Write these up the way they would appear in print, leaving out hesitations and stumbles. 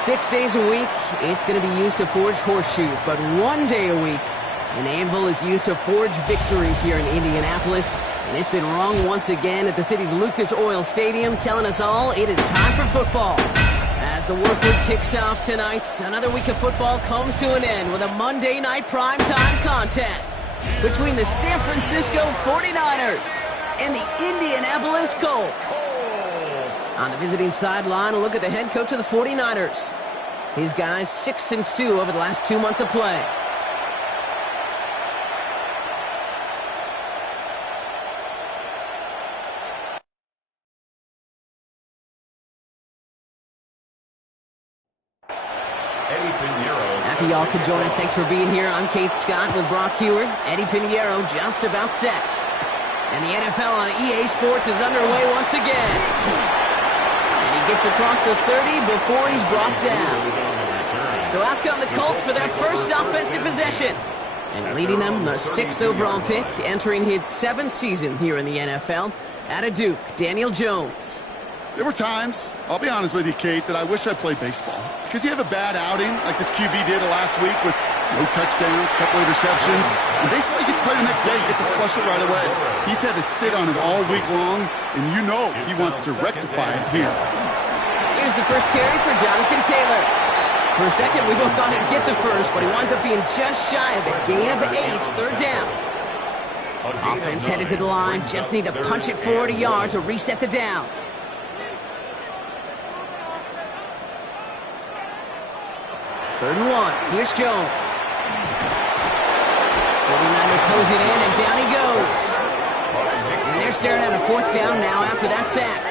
6 days a week, it's going to be used to forge horseshoes, but 1 day a week, an anvil is used to forge victories here in Indianapolis. And it's been wrong once again at the city's Lucas Oil Stadium, telling us all it is time for football. As the work week kicks off tonight, another week of football comes to an end with a Monday night primetime contest between the San Francisco 49ers and the Indianapolis Colts. On the visiting sideline, a look at the head coach of the 49ers. His guys 6-2 over the last 2 months of play. Happy y'all could join us. Thanks for being here. I'm Kate Scott with Brock Heward. Eddie Pinheiro just about set. And the NFL on EA Sports is underway once again. And he gets across the 30 before he's brought down. So out come the Colts for their first offensive possession. And leading them, the 6th overall pick, entering his 7th season here in the NFL. Out of Duke, Daniel Jones. There were times, I'll be honest with you, Kate, that I wish I played baseball. Because you have a bad outing, like this QB did last week with no touchdowns, a couple interceptions. And baseball, he gets to play the next day. He gets to flush it right away. He's had to sit on it all week long, and you know he wants to rectify it here. Here's the first carry for Jonathan Taylor. For a second, we both thought he'd get the first, but he winds up being just shy of a gain of 8, 3rd down. Offense headed to the line, just need to punch it forward a yard to reset the downs. 3rd and 1. Here's Jones. 49ers close it in, and down he goes. And they're staring at a 4th down now after that sack.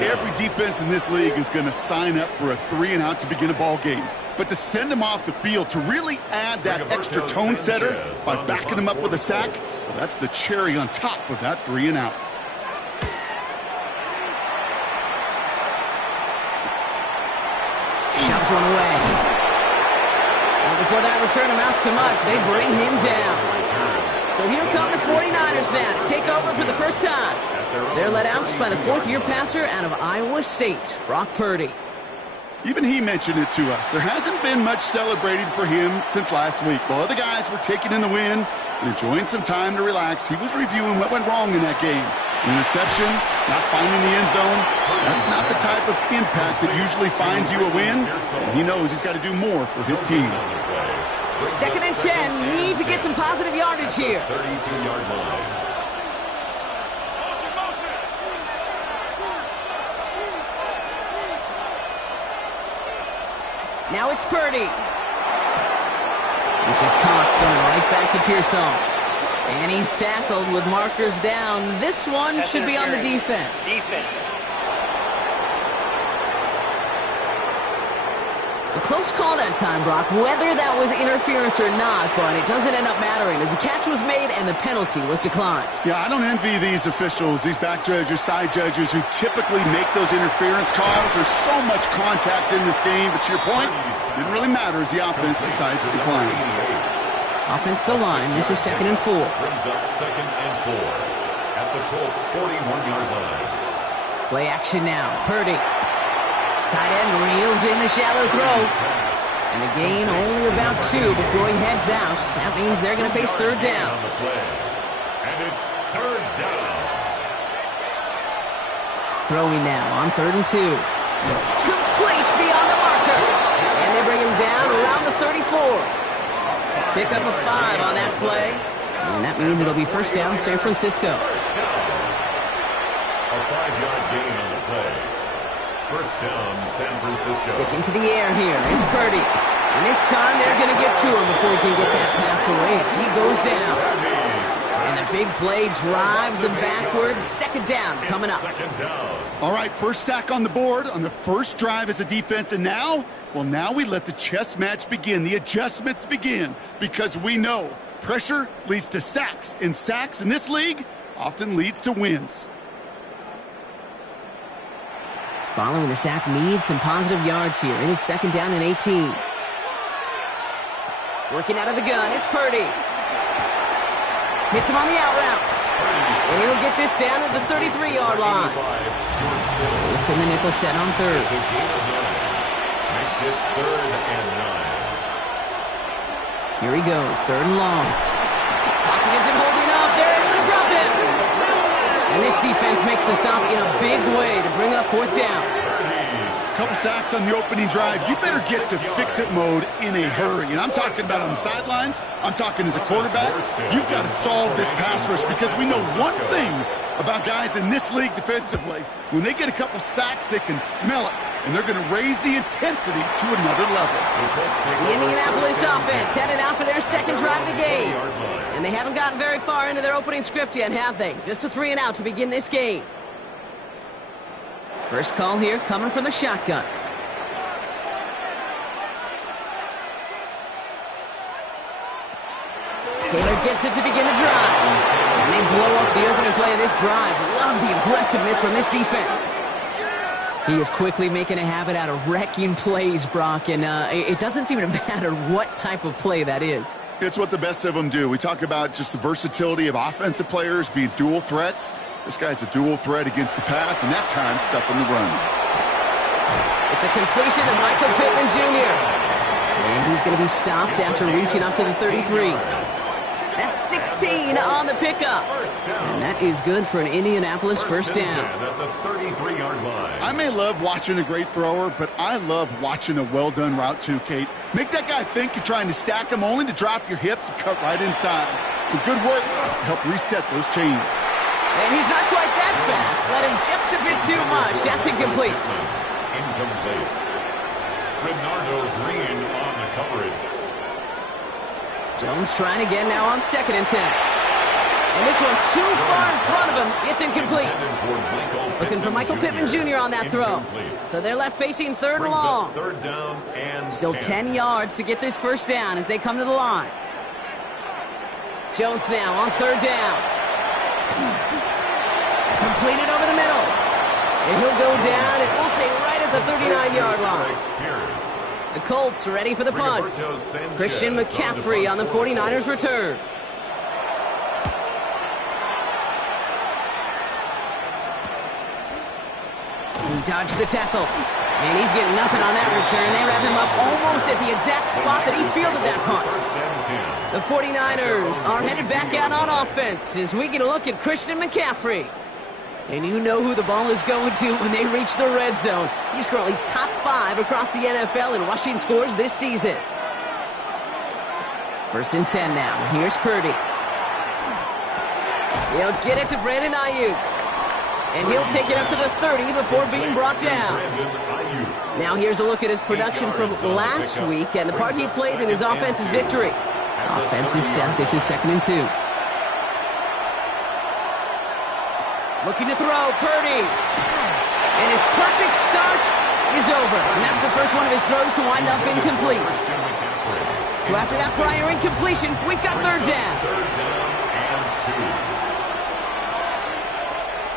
Every defense in this league is going to sign up for a 3-and-out to begin a ball game. But to send him off the field, to really add that extra tone setter by backing him up with a sack, well, that's the cherry on top of that 3-and-out. Shoves one away. Before that return amounts to much, they bring him down. So here come the 49ers now to take over for the first time. They're led out by the 4th-year passer out of Iowa State, Brock Purdy. Even he mentioned it to us. There hasn't been much celebrating for him since last week. While other guys were taking in the win and enjoying some time to relax, he was reviewing what went wrong in that game. Interception, not finding the end zone. That's not the type of impact that usually finds you a win. And he knows he's got to do more for his team. 2nd and 10. Need to get some positive yardage here. 32-yard line. Now it's Purdy. This is Cox going right back to Pearsall. And he's tackled with markers down. This one should be on the defense. A close call that time, Brock, whether that was interference or not, but it doesn't end up mattering as the catch was made and the penalty was declined. Yeah, I don't envy these officials, these back judges, side judges who typically make those interference calls. There's so much contact in this game, but to your point, it didn't really matter as the offense decides to decline. Offense to line. This is 2nd and 4. Brings up 2nd and 4 at the Colts 41-yard line. Play action now. Purdy. Tight end reels in the shallow throw. And the gain only about 2 before he heads out. That means they're going to face 3rd down. And it's 3rd down. Throwing now on 3rd and 2. Complete beyond the markers. And they bring him down around the 34. Pick up a 5 on that play. And that means it'll be 1st down, San Francisco. A 5-yard gain on the play. 1st down, San Francisco. Sticking to the air here. It's Purdy. And this time they're going to get to him before he can get that pass away as he goes down. And the big play drives them backwards. 2nd down coming up. 2nd down. All right, first sack on the board on the first drive as a defense. And now, well, now we let the chess match begin. The adjustments begin because we know pressure leads to sacks. And sacks in this league often leads to wins. Following the sack needs some positive yards here. It is 2nd down and 18. Working out of the gun, it's Purdy. Hits him on the out route. And he'll get this down at the 33-yard line. It's in the nickel set on 3rd. makes it 3rd and 9. Here he goes, 3rd and long. Pocket isn't holding up. They're able to drop it. And this defense makes the stop in a big way to bring up 4th down. Couple sacks on the opening drive. You better get to fix-it mode in a hurry. And I'm talking about on the sidelines. I'm talking as a quarterback. You've got to solve this pass rush because we know one thing about guys in this league defensively. When they get a couple sacks, they can smell it. And they're going to raise the intensity to another level. The Indianapolis offense headed out for their 2nd drive of the game. And they haven't gotten very far into their opening script yet, have they? Just a 3 and out to begin this game. First call here coming from the shotgun. Taylor gets it to begin the drive. And they blow up the opening play of this drive. Love the aggressiveness from this defense. He is quickly making a habit out of wrecking plays, Brock, and it doesn't seem to matter what type of play that is. It's what the best of them do. We talk about just the versatility of offensive players being dual threats. This guy's a dual threat against the pass, and that time stuffing the run. It's a completion to Michael Pittman Jr. And he's going to be stopped after reaching up to the 33. That's 16 on the pickup. And that is good for an Indianapolis first down. At the 33-yard line. I may love watching a great thrower, but I love watching a well-done route too, Kate. Make that guy think you're trying to stack him only to drop your hips and cut right inside. Some good work to help reset those chains. And he's not quite that fast. Let him just a bit too much. That's incomplete. Incomplete. Bernardo Green on the coverage. Jones trying again now on 2nd and 10. And this one too far in front of him. It's incomplete. Looking for Michael Pittman Jr. on that throw. So they're left facing 3rd and long. 3rd down and Still 10 yards to get this first down as they come to the line. Jones now on 3rd down. Completed over the middle. And he'll go down, and we'll say right at the 39-yard line. The Colts ready for the punt. Christian McCaffrey on the 49ers return. He dodged the tackle. And he's getting nothing on that return. They wrap him up almost at the exact spot that he fielded that punt. The 49ers are headed back out on offense as we get a look at Christian McCaffrey. And you know who the ball is going to when they reach the red zone. He's currently top 5 across the NFL in rushing scores this season. 1st and 10 now. Here's Purdy. He'll get it to Brandon Ayuk. And he'll take it up to the 30 before being brought down. Now here's a look at his production from last week and the part he played in his offense's victory. Offense is set. This is 2nd and 2. Looking to throw, Purdy. And his perfect start is over. And that's the first one of his throws to wind up incomplete. So after that prior incompletion, we've got 3rd down.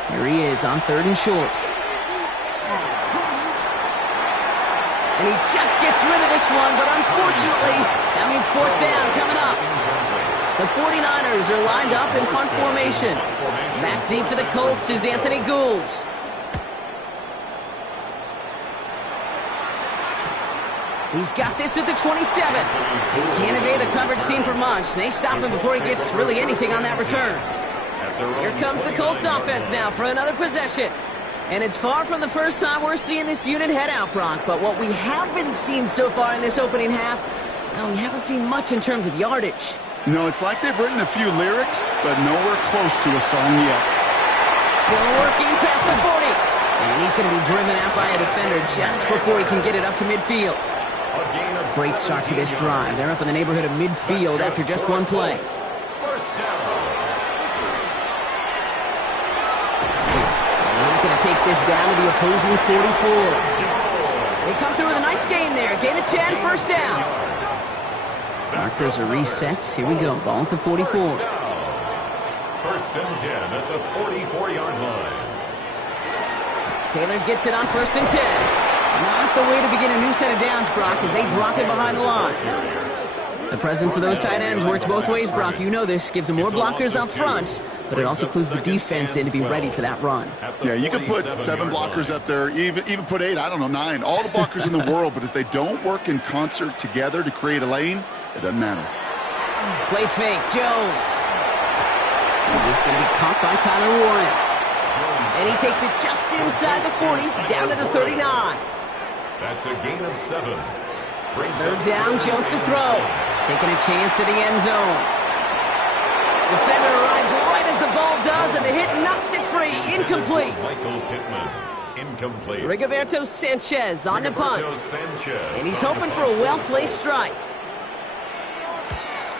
Here he is on 3rd and short. And he just gets rid of this one, but unfortunately, that means 4th down coming up. The 49ers are lined up in punt formation. Back deep for the Colts is Anthony Gould. He's got this at the 27. And he can't evade the coverage team for much. They stop him before he gets really anything on that return. Here comes the Colts offense now for another possession. And it's far from the first time we're seeing this unit head out, Brock. But what we haven't seen so far in this opening half, well, we haven't seen much in terms of yardage. No, it's like they've written a few lyrics, but nowhere close to a song yet. Still working past the 40. And he's going to be driven out by a defender just before he can get it up to midfield. Great start to this drive. They're up in the neighborhood of midfield after just one play. And he's going to take this down to the opposing 44. They come through with a nice gain there. Gain of 10, 1st down. Markers are reset. Here we go. Ball at the 44. 1st and 10 at the 44-yard line. Taylor gets it on 1st and 10. Not the way to begin a new set of downs, Brock, as they drop it behind the line. The presence of those tight ends works both ways, Brock. You know this. Gives them more blockers up front, but it also clues the defense in to be ready for that run. Yeah, you could put 7 blockers up there, even put 8, I don't know, 9. All the blockers in the world, but if they don't work in concert together to create a lane, it doesn't matter. Play fake, Jones. This is going to be caught by Tyler Warren. And he takes it just inside the 40, down to the 39. That's a gain of 7. Third down, Jones to throw. Taking a chance to the end zone. Defender arrives right as the ball does, and the hit knocks it free. Incomplete. Michael Pittman. Incomplete. Rigoberto Sanchez on the punt. And he's hoping for a well-placed strike.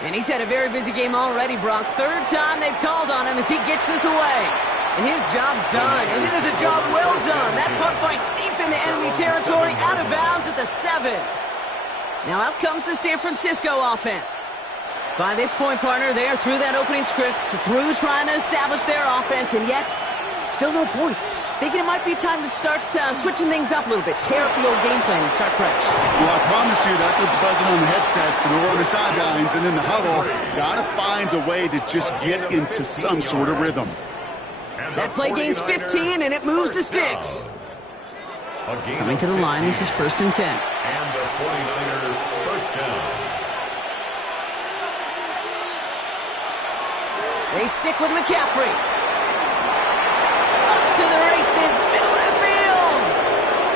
And he's had a very busy game already, Brock. Third time they've called on him as he gets this away. And his job's done, and it is a job well done. That punt fights deep into enemy territory, out of bounds at the 7. Now out comes the San Francisco offense. By this point, partner, they are through that opening script, through trying to establish their offense, and yet still no points. Thinking it might be time to start switching things up a little bit, tear up the old game plan and start fresh. Well, I promise you that's what's buzzing on the headsets and over on the sidelines and in the huddle. Got to find a way to just get into some sort of rhythm. That play gains 15, and it moves the sticks. Coming to the line, this is 1st and 10. And the 49er first down. They stick with McCaffrey. Up to the races, middle of the field.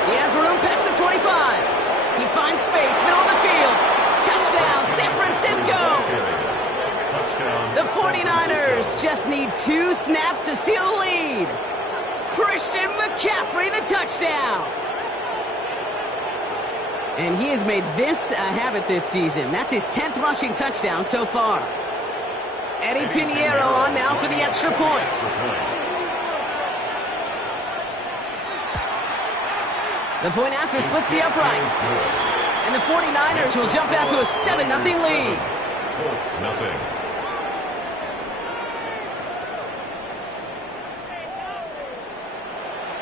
He has room past the 25. He finds space, middle of the field. Touchdown, San Francisco. The 49ers just need 2 snaps to steal the lead. Christian McCaffrey, the touchdown. And he has made this a habit this season. That's his 10th rushing touchdown so far. Eddie Pinheiro on now for the extra point. The point after splits the uprights. And the 49ers will jump out to a 7-0 lead. Colts nothing.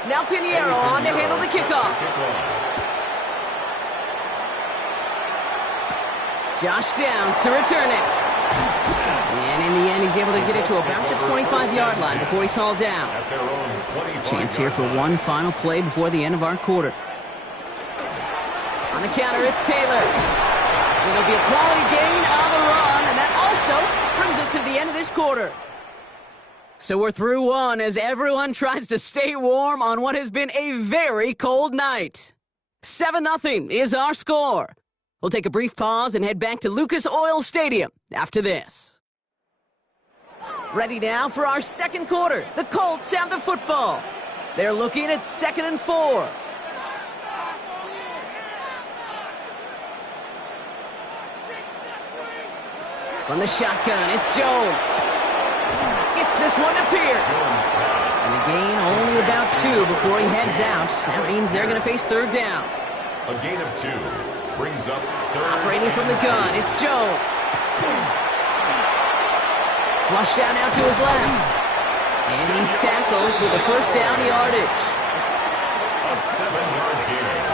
Now Pinheiro on to handle the kickoff. Josh Downs to return it. And in the end, he's able to get it to about the 25-yard line before he's hauled down. Chance here for one final play before the end of our quarter. On the counter, it's Taylor. It'll be a quality gain on the run, and that also brings us to the end of this quarter. So we're through one as everyone tries to stay warm on what has been a very cold night. 7-0 is our score. We'll take a brief pause and head back to Lucas Oil Stadium after this. Ready now for our second quarter. The Colts have the football. They're looking at 2nd and 4. From the shotgun, it's Jones. Gets this one to Pierce. And a gain only about 2 before he heads out. That means they're going to face 3rd down. A gain of 2 brings up 3rd. Operating from the gun, it's Jones. Flushed out now to his left. And he's tackled with a 1st down yardage. A 7-yard gain.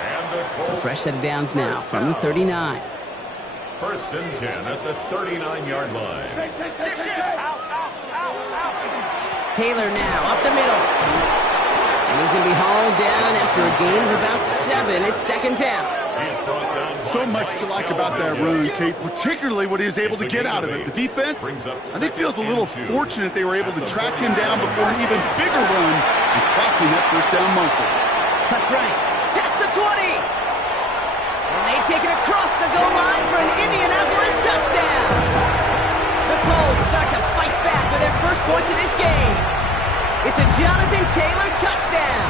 And the Colts So fresh set of downs now from the 39. 1st and 10 at the 39-yard line. Taylor now up the middle. And he's going to be hauled down after a gain of about 7 at 2nd down. So much to like about that run, Kate, particularly what he was able to get out of it. The defense, I think, feels a little fortunate they were able to track him down before an even bigger run and crossing that 1st down marker. Cuts right. Past the 20. And they take it across the goal line for an Indianapolis touchdown. The Colts start to fight back with their first points of this game. It's a Jonathan Taylor touchdown.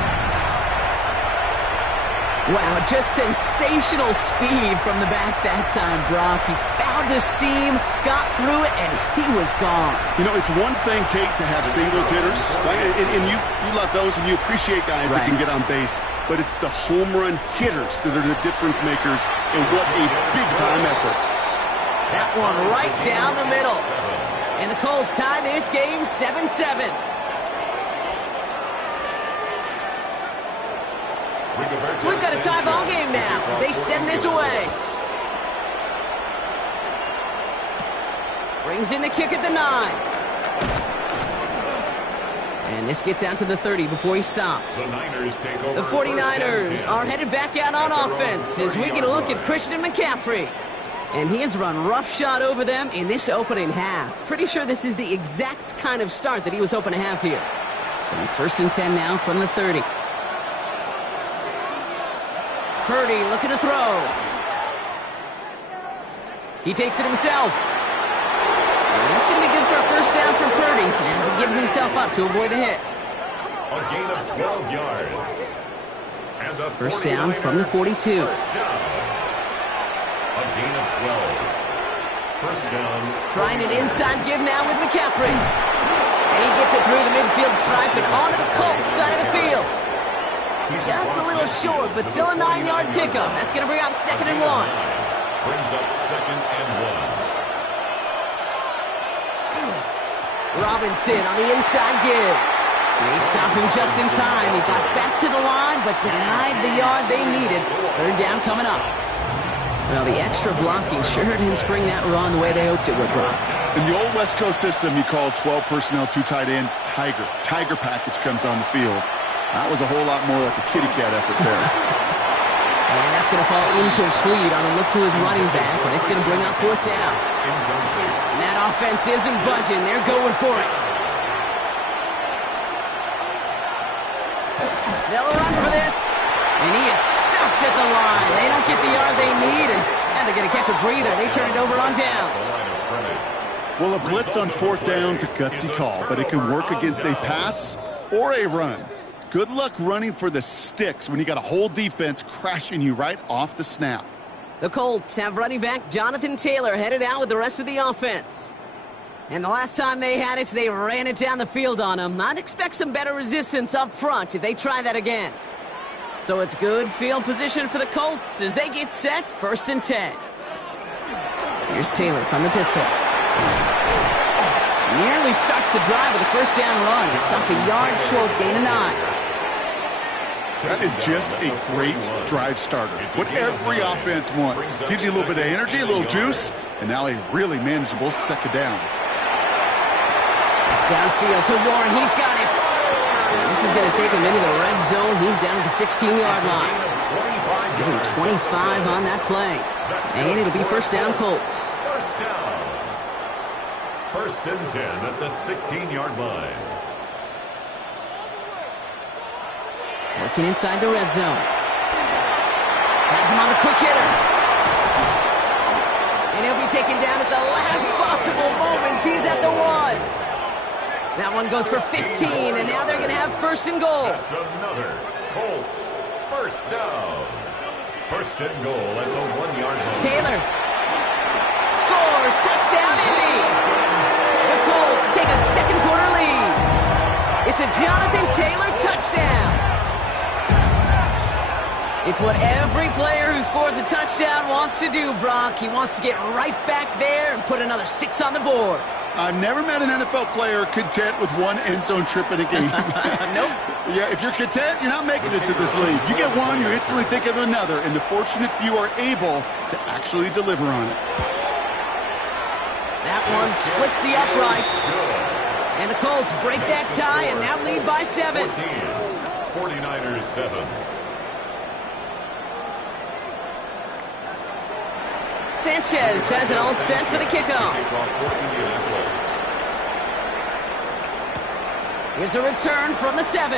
Wow, just sensational speed from the back that time, Brock. He found a seam, got through it, and he was gone. You know, it's one thing, Kate, to have singles hitters, right? And you love those, and you appreciate guys that can get on base. But it's the home run hitters that are the difference makers, and what a big-time effort. That one right down the middle. And the Colts tie this game 7-7. So we've got a tie ball game now as they send this away. Brings in the kick at the 9. And this gets out to the 30 before he stopped. The Niners take over. The 49ers are headed back out on offense as we get a look at Christian McCaffrey. And he has run roughshod over them in this opening half. Pretty sure this is the exact kind of start that he was hoping to have here. So 1st and 10 now from the 30. Purdy looking to throw. He takes it himself. And that's going to be good for a 1st down from Purdy as he gives himself up to avoid the hit. A gain of 12 yards. And the 1st down from the 42. First down. A gain of 12. 1st down. Trying an inside give now with McCaffrey. And he gets it through the midfield stripe and onto the Colts side of the field. Just a little short, but still a 9-yard pickup. That's going to bring up 2nd and 1. Brings up 2nd and 1. Robinson on the inside give. They stopped him just in time. He got back to the line, but denied the yard they needed. 3rd down coming up. Well, the extra blocking sure didn't spring that run the way they hoped it would, Brock. In the old West Coast system, you called 12 personnel, 2 tight ends, Tiger. Tiger package comes on the field. That was a whole lot more like a kitty cat effort there. And that's going to fall incomplete on a look to his running back, and it's going to bring up 4th down. And that offense isn't budging. They're going for it. They'll run for this, and he is stuffed at the line. They don't get the yard they need, and they're going to catch a breather. They turn it over on downs. Well, a blitz on 4th down's a gutsy call, but it can work against a pass or a run. Good luck running for the sticks when you got a whole defense crashing you right off the snap. The Colts have running back Jonathan Taylor headed out with the rest of the offense. And the last time they had it, they ran it down the field on him. I'd expect some better resistance up front if they try that again. So it's good field position for the Colts as they get set 1st and 10. Here's Taylor from the pistol. Nearly starts the drive with a 1st down run. Stopped a yard short, gain of 9. That is just a great drive starter. What every offense wants. Gives you a little bit of energy, a little juice, and now a really manageable 2nd down. Downfield to Warren. He's got it. This is going to take him into the red zone. He's down at the 16-yard line. Give him 25 on that play. And it'll be 1st down Colts. 1st down. 1st and 10 at the 16-yard line. Working inside the red zone. Has him on the quick hitter. And he'll be taken down at the last possible moment. He's at the 1. That one goes for 15, and now they're going to have 1st and goal. That's another Colts 1st down. 1st and goal at the 1-yard line. Taylor scores. Touchdown, Indy. The Colts take a 2nd quarter lead. It's a Jonathan Taylor touchdown. It's what every player who scores a touchdown wants to do, Brock. He wants to get right back there and put another 6 on the board. I've never met an NFL player content with 1 end zone trip in a game. Nope. Yeah, if you're content, you're not making it to this league. You get one, you instantly think of another, and the fortunate few are able to actually deliver on it. That one splits the uprights. And the Colts break that tie and now lead by 7. 49ers 7. Sanchez has it all set for the kickoff. Here's a return from the 7.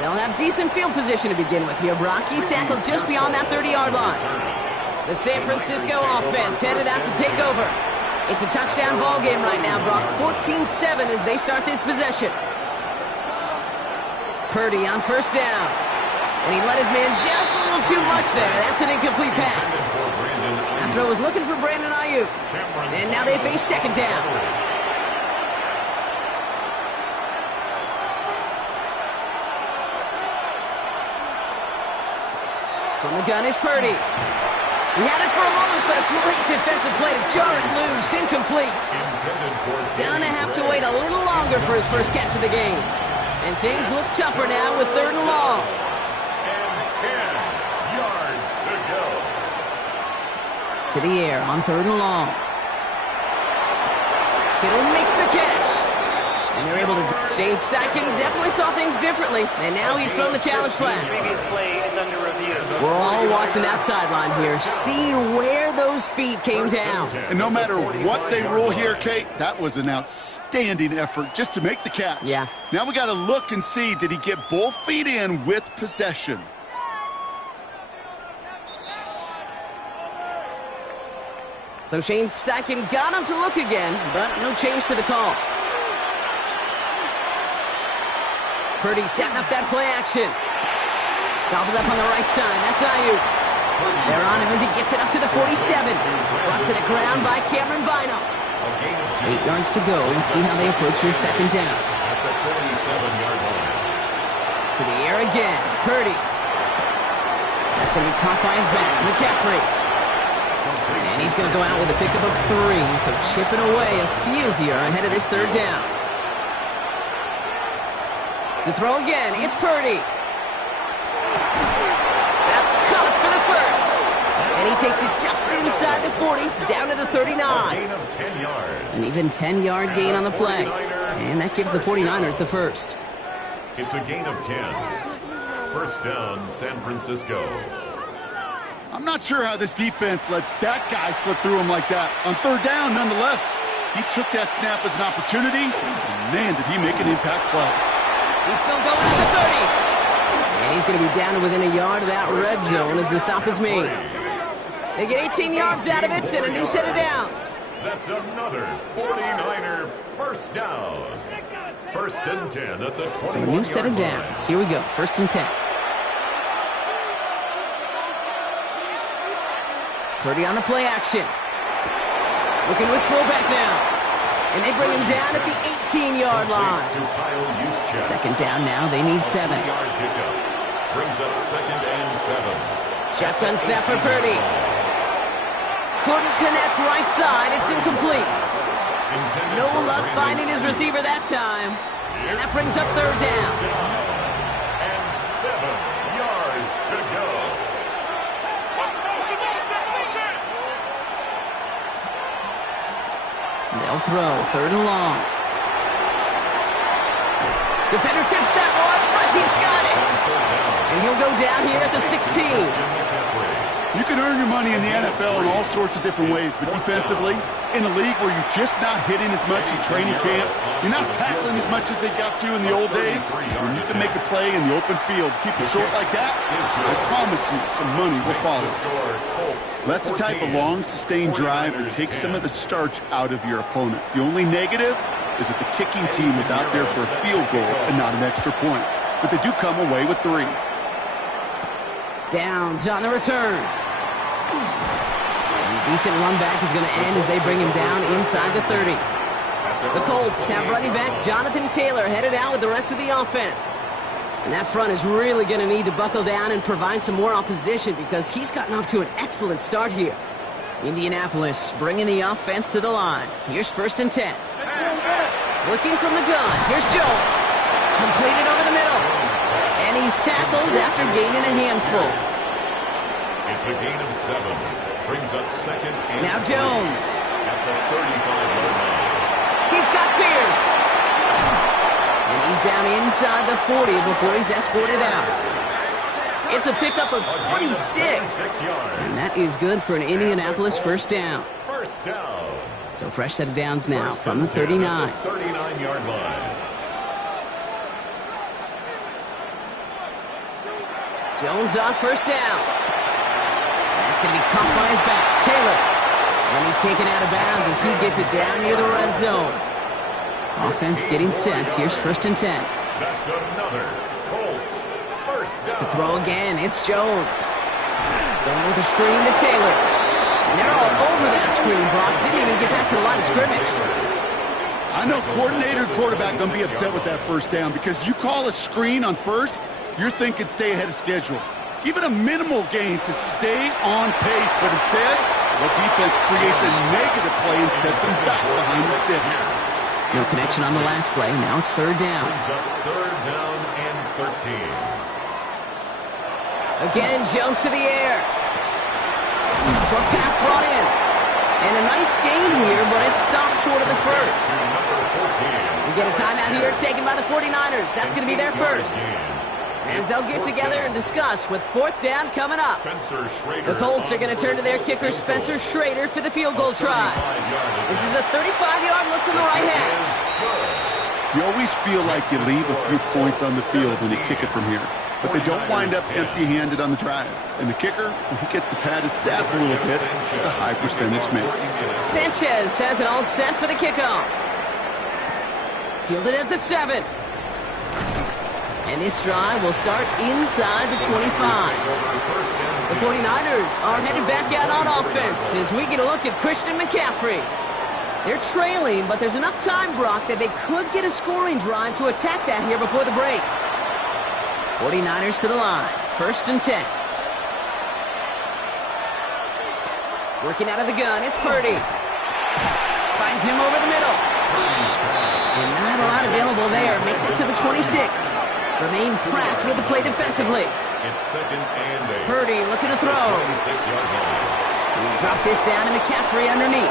They'll have decent field position to begin with here. Brock, he's tackled just beyond that 30-yard line. The San Francisco offense headed out to take over. It's a touchdown ball game right now, Brock. 14-7 as they start this possession. Purdy on 1st down. And he let his man just a little too much there. That's an incomplete pass. That throw was looking for Brandon Ayuk. And now they face 2nd down. From the gun is Purdy. He had it for a moment, but a great defensive play to jar it loose. Incomplete. Gonna have to wait a little longer for his first catch of the game. And things look tougher now with 3rd and long. And 10 yards to go. To the air on 3rd and long. Kittle makes the catch. And they're able to... Shane Steichen definitely saw things differently. And now he's thrown the challenge flag. Previous play is under review. We're all watching that sideline here, seeing where those feet came down. And no matter what they rule here, Kate, that was an outstanding effort just to make the catch. Yeah. Now we got to look and see, did he get both feet in with possession? So Shane Steichen got him to look again, but no change to the call. Purdy setting up that play action. Gobbled up on the right side. That's Ayuk. They're on him as he gets it up to the 47. Brought to the ground by Cameron Bynum. 8 yards to go. Let's see how they approach this second down. At the 47-yard line. To the air again. Purdy. That's going to be caught by his back. McCaffrey. And he's going to go out with a pickup of 3. So chipping away a few here ahead of this third down. To throw again, it's Purdy. That's caught for the first. And he takes it just inside the 40, down to the 39. Gain of 10 yards. An even 10-yard gain on the play. And that gives the 49ers the first. It's a gain of 10. First down, San Francisco. I'm not sure how this defense let that guy slip through him like that. On third down, nonetheless, he took that snap as an opportunity. And man, did he make an impact play. He's still going to the 30. And he's going to be down to within a yard of that red zone as the stop is made. They get 18 yards out of it and a new set of downs. That's another 49er first down. First and 10 at the 21-yard So a new set of downs. Here we go. First and 10. Purdy on the play action. Looking to his fullback now. And they bring him down at the 18-yard line. Second down now. They need 7. Brings up second and 7. Shotgun snap for Purdy. Couldn't connect right side. It's incomplete. No luck finding his receiver that time. And that brings up third down. And 7 yards to go. They'll throw. Third and long. Defender tips that one, but he's got it. And he'll go down here at the 16. You can earn your money in the NFL in all sorts of different ways, but defensively, in a league where you're just not hitting as much in training camp, you're not tackling as much as they got to in the old days, when you can make a play in the open field, keep it short like that, I promise you some money will follow. That's the type of long, sustained drive that takes some of the starch out of your opponent. The only negative is that the kicking team is out there for a field goal and not an extra point. But they do come away with 3. Downs on the return. And a decent run back is going to end as they bring him down inside the 30. The Colts have running back Jonathan Taylor headed out with the rest of the offense. And that front is really going to need to buckle down and provide some more opposition because he's gotten off to an excellent start here. Indianapolis bringing the offense to the line. Here's first and 10. Working from the gun. Here's Jones. Completed over the middle. And he's tackled after gaining a handful. It's a gain of 7. Brings up second and now Jones. At the 35-yard line. He's got Pierce. And he's down inside the 40 before he's escorted out. It's a pickup of 26. And that is good for an Indianapolis first down. First down. So fresh set of downs now from the 39. 39-yard line. Jones on first down. That's going to be caught by his back. Taylor. And he's taken out of bounds as he gets it down near the red zone. Offense getting set. Here's first and 10. That's another Colts first down. To throw again, it's Jones. Going with the screen to Taylor. And they're all over that screen, Brock. Didn't even get back to the line of scrimmage. I know coordinator and quarterback going to be upset with that first down because you call a screen on first, you're thinking stay ahead of schedule. Even a minimal gain to stay on pace, but instead, the defense creates a negative play and sets them back behind the sticks. No connection on the last play. Now it's third down. Third down and 13. Again, Jones to the air. Short pass brought in. And a nice game here, but it's stopped short of the first. We get a timeout here taken by the 49ers. That's going to be their first. As they'll get together and discuss with fourth down coming up. The Colts are going to turn to their kicker, Spencer Schrader, for the field goal try. This is a 35-yard look from the right hash. You always feel like you leave a few points on the field when you kick it from here. But they don't wind up empty-handed on the drive. And the kicker, he gets to pad his stats a little bit with a high percentage make. Sanchez has it all set for the kickoff. Fielded at the 7. And this drive will start inside the 25. The 49ers are headed back out on offense as we get a look at Christian McCaffrey. They're trailing, but there's enough time, Brock, that they could get a scoring drive to attack that here before the break. 49ers to the line. 1st and 10. Working out of the gun, it's Purdy. Finds him over the middle. And not a lot available there. Makes it to the 26. Jermaine Pratt with the play defensively. It's 2nd and 8. Purdy looking to throw. 26-yard line. Drop this down to McCaffrey underneath.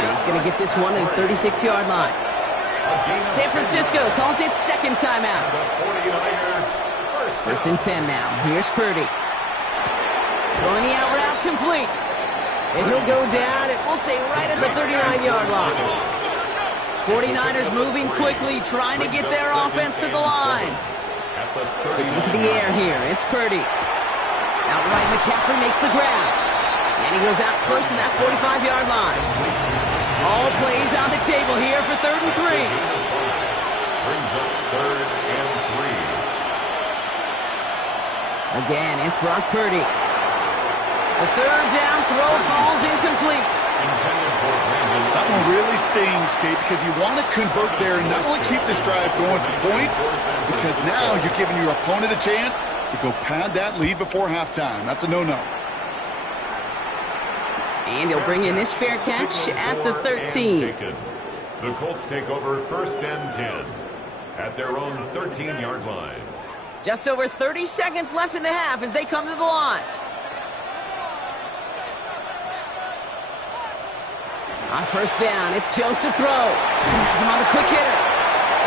And he's going to get this one to the 36-yard line. San Francisco calls it second timeout. 1st and 10 now. Here's Purdy. Throwing the out route complete. And he'll go down, and we'll say right at the 39-yard line. 49ers moving quickly, trying to get their offense to the line. Sticking to the air here. It's Purdy. Outright, McCaffrey makes the grab. And he goes out close to that 45-yard line. All plays on the table here for 3rd and 3. Brings up 3rd and 3. Again, it's Brock Purdy. The 3rd down throw falls incomplete. That one really stings, Kate, because you want to convert there and not only keep this drive going for points, because now you're giving your opponent a chance to go pad that lead before halftime. That's a no-no. And he'll bring in this fair catch at the 13. The Colts take over 1st and 10 at their own 13-yard line. Just over 30 seconds left in the half as they come to the line. On 1st down, it's Jones to throw. Has him on the quick hitter.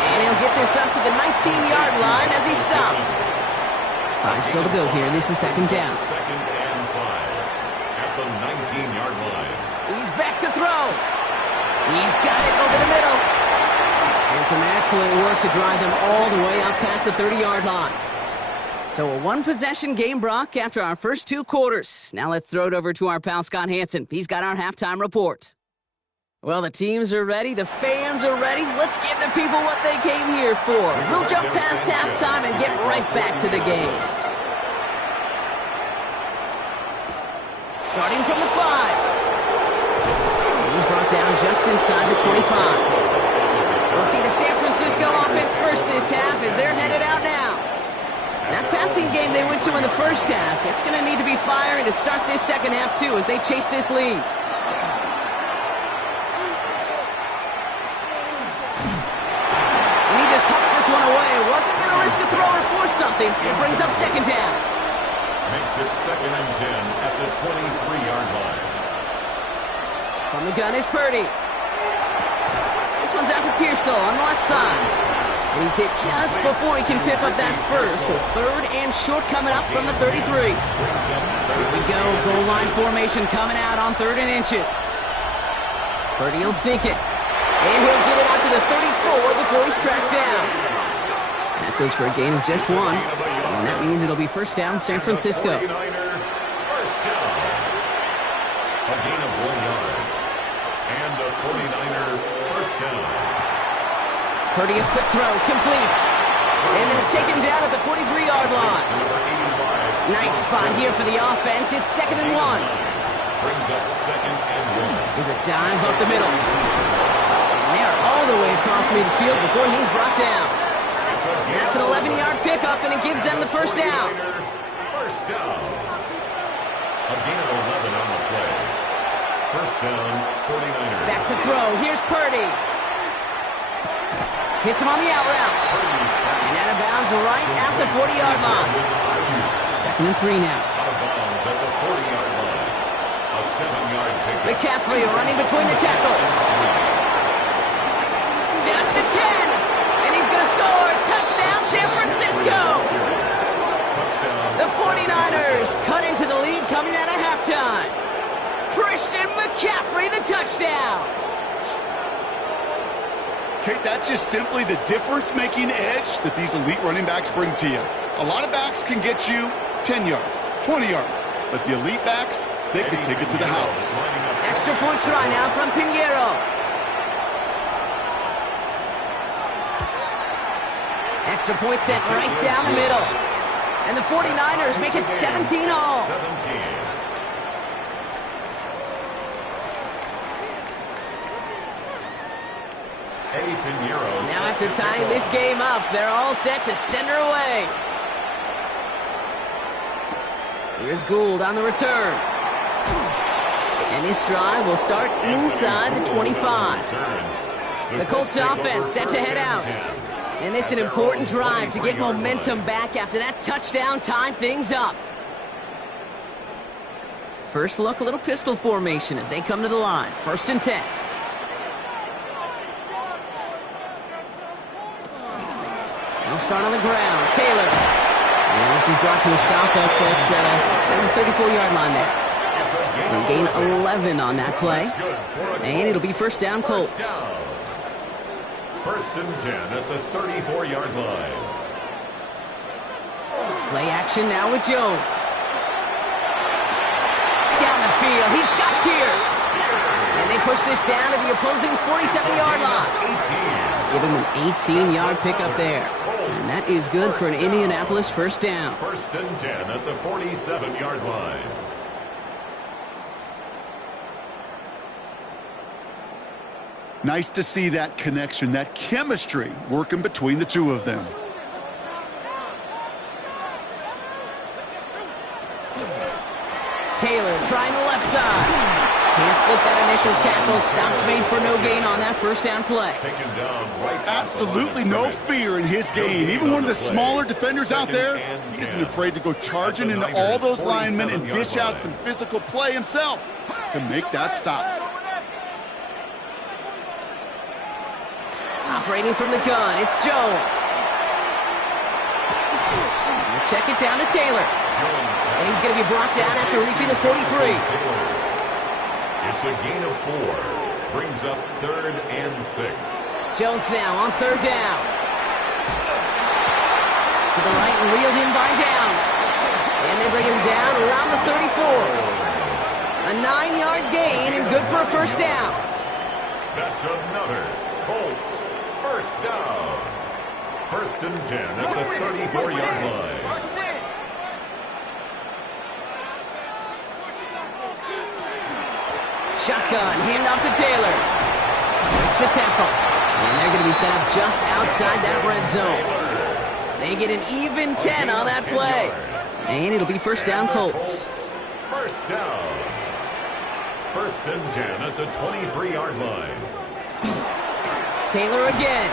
And he'll get this up to the 19-yard line as he stopped. 5 still to go here. This is 2nd down. 2nd and 5 at the 19-yard line. He's back to throw. He's got it over the middle. And some excellent work to drive them all the way up past the 30-yard line. So a one-possession game, Brock, after our first 2 quarters. Now let's throw it over to our pal Scott Hansen. He's got our halftime report. Well, the teams are ready. The fans are ready. Let's give the people what they came here for. We'll jump past halftime and get right back to the game. Starting from the 5. He's brought down just inside the 25. We'll see the San Francisco offense first this half as they're headed out now. That passing game they went to in the first half, it's going to need to be firing to start this second half, too, as they chase this lead. Tucks this one away. Wasn't going to risk a throw or force something. It brings up 2nd down. Makes it 2nd and 10 at the 23-yard line. From the gun is Purdy. This one's out to Pearsall on the left side. He's hit just before he can pick up that first. So 3rd and short coming up from the 33. Here we go. Goal line formation coming out on 3rd and inches. Purdy will sneak it. And he'll get it out to the 34 before he's tracked down. That goes for a gain of just 1. And that means it'll be 1st down, San Francisco. 49er, 1st down. A gain of 1 yard. And the 49er 1st down. Purdy a quick throw, complete. And they'll take him down at the 43-yard line. Nice spot here for the offense. It's 2nd and 1. Brings up 2nd and 1. There's a dive up the middle. And they are all the way across midfield before he's brought down. That's an 11-yard pickup, and it gives them the 1st down. 1st down. A gain of 11 on the play. 1st down, 49ers. Back to throw. Here's Purdy. Hits him on the out route. And out of bounds right at the 40-yard line. 2nd and 3 now. Out of bounds at the 40-yard line. A 7-yard pickup. McCaffrey running between the tackles. Down to the 10. And he's going to score. Touchdown, San Francisco. Touchdown. The 49ers cut into the lead coming out of halftime. Christian McCaffrey, the touchdown. Kate, that's just simply the difference-making edge that these elite running backs bring to you. A lot of backs can get you 10 yards, 20 yards, but the elite backs, they can take it to the house. Extra point try now from Pinheiro. Extra point sent right down the middle. And the 49ers make it 17 all. 17. Now after tying this game up, they're all set to send her away. Here's Gould on the return. And this drive will start inside the 25. The Colts offense set to head out. And this is an important drive to get momentum back after that touchdown tied things up. First look, a little pistol formation as they come to the line. 1st and 10. They'll start on the ground. Taylor. And this is brought to a stop up at the 34-yard line there. They gain 11 on that play. And it'll be 1st down Colts. 1st and 10 at the 34-yard line. Play action now with Jones. Down the field. He's got Pierce. And they push this down to the opposing 47-yard line. Give him an 18-yard pickup there. And that is good for an Indianapolis 1st down. 1st and 10 at the 47-yard line. Nice to see that connection, that chemistry working between the two of them. Taylor trying the left side. Can't slip that initial tackle. Stops made for no gain on that 1st down play. Taken down right. Absolutely no fear in his game. Even one of the smaller defenders out there, he isn't afraid to go charging into all those linemen and dish out some physical play himself to make that stop. Operating from the gun, it's Jones. We'll check it down to Taylor. And he's going to be brought down after reaching the 43. It's a gain of 4. Brings up 3rd and 6. Jones now on 3rd down. To the right and reeled in by Downs. And they bring him down around the 34. A 9-yard gain and good for a 1st down. That's another Colts 1st down. 1st and 10 at the 34-yard line. Shotgun, handoff to Taylor. Makes the tackle. And they're going to be set up just outside that red zone. They get an even 10 on that play. And it'll be 1st down Colts. 1st down. 1st and 10 at the 23-yard line. Taylor again.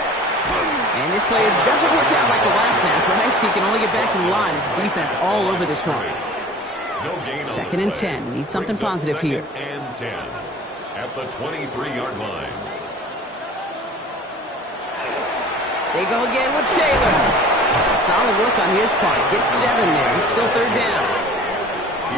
And this play doesn't work out like the last snap, right? So he can only get back to the line as the defense all over this one. No gain. 2nd and 10. Need something positive here. 2nd and 10 at the 23-yard line. They go again with Taylor. Solid work on his part. Gets 7 there. It's still 3rd down.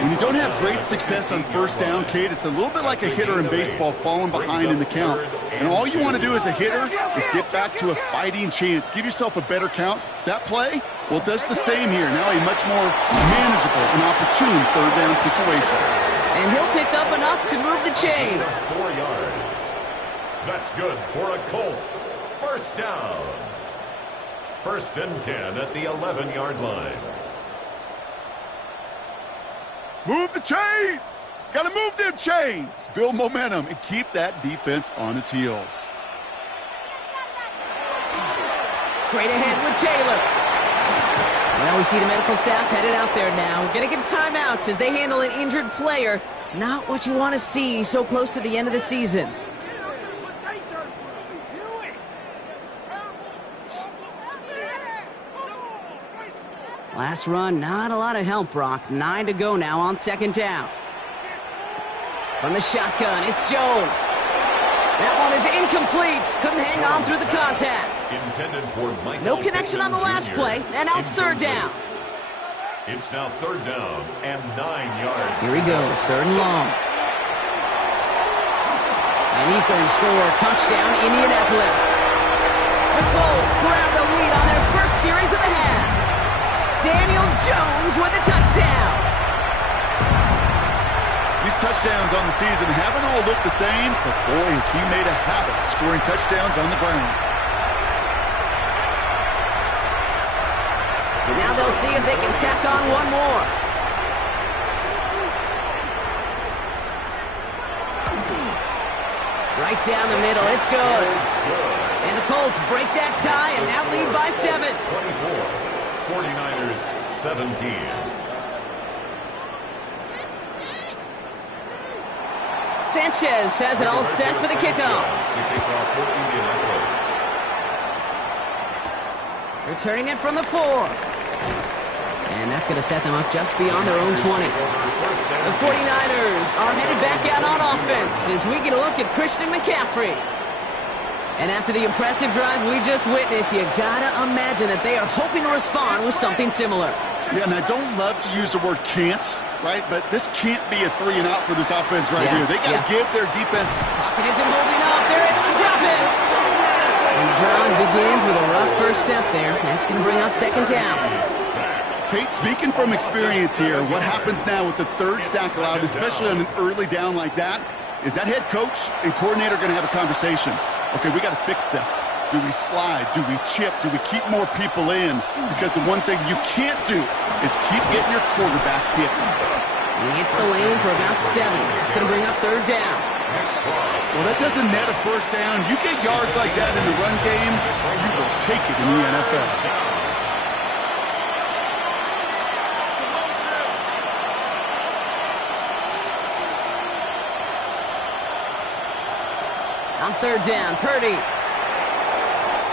When you don't have great success on 1st down, Kate, it's a little bit like a hitter in baseball falling behind in the count. And all you want to do as a hitter is get back to a fighting chance. Give yourself a better count. That play, well, does the same here. Now a much more manageable and opportune 3rd down situation. And he'll pick up enough to move the chains. 4 yards. That's good for a Colts 1st down. 1st and 10 at the 11-yard line. Move the chains! Got to move them chains! Build momentum and keep that defense on its heels. Straight ahead with Taylor. Well, we see the medical staff headed out there now. We're going to get a timeout as they handle an injured player. Not what you want to see so close to the end of the season. Last run, not a lot of help, Brock. 9 to go now on 2nd down. From the shotgun, it's Jones. That one is incomplete. Couldn't hang on through the contact. Intended for Michael No connection on the last play, and now it's third down. It's now third down and 9 yards. Here he goes, third and long. And he's going to score a touchdown, Indianapolis. The Colts grab the lead on their first series of the half. Daniel Jones with a touchdown. These touchdowns on the season haven't all looked the same, but boy, has he made a habit of scoring touchdowns on the ground. Now they'll see if they can tack on one more. Right down the middle, it's good. And the Colts break that tie and now lead by 7. 24, 49ers 17. Sanchez has it all set for the kickoff. Returning it from the 4. And that's going to set them up just beyond their own 20. The 49ers are headed back out on offense as we get a look at Christian McCaffrey. And after the impressive drive we just witnessed, you gotta imagine that they are hoping to respond with something similar. Yeah, and I don't love to use the word can't, right? But this can't be a 3 and out for this offense right here. They got to give their defense. Pocket isn't holding up. They're able to drop it. And the drive begins with a rough first step there. That's going to bring up second down. Kate, speaking from experience here, what happens now with the third sack allowed, especially on an early down like that, is that head coach and coordinator going to have a conversation. Okay, we got to fix this. Do we slide? Do we chip? Do we keep more people in? Because the one thing you can't do is keep getting your quarterback hit. And he hits the lane for about 7. That's going to bring up third down. Well, that doesn't net a first down. You get yards like that in the run game, you will take it in the NFL. On third down, Purdy.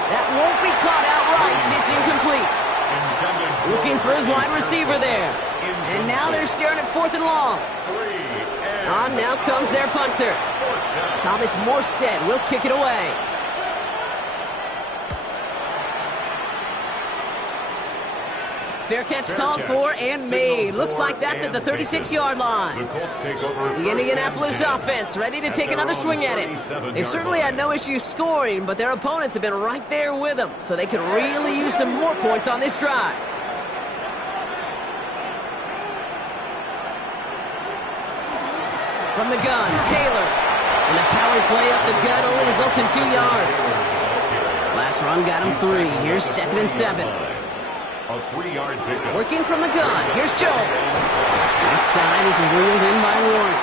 That won't be caught outright. It's incomplete. Looking for his wide receiver there. And now they're staring at fourth and long. On now comes their punter. Thomas Morstead will kick it away. Fair catch called for and made. Looks like that's at the 36-yard line. The Indianapolis offense ready to take another swing at it. They've certainly had no issue scoring, but their opponents have been right there with them, so they could really use some more points on this drive. From the gun, Taylor. And the power play up the gut only results in 2 yards. Last run got him 3. Here's second and 7. A 3-yard pickup. Working from the gun. Here's Jones. Outside is wheeled in by Warren.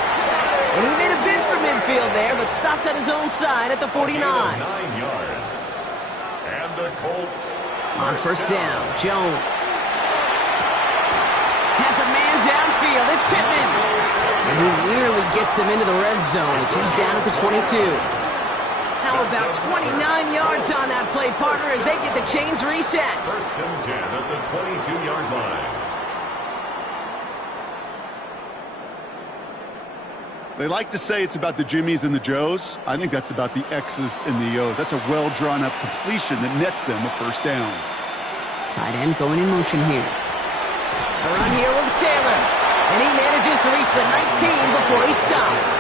And he made a bid for midfield there, but stopped on his own side at the 49. 9 yards. And the Colts. On first down, Jones. Has a man downfield. It's Pittman. And he nearly gets them into the red zone as he's down at the 22. How about 29 yards on that play, partner, as they get the chains reset. First and 10 at the 22-yard line. They like to say it's about the Jimmies and the Joes. I think that's about the X's and the O's. That's a well-drawn-up completion that nets them a first down. Tight end going in motion here. A run here with Taylor. And he manages to reach the 19 before he stopped.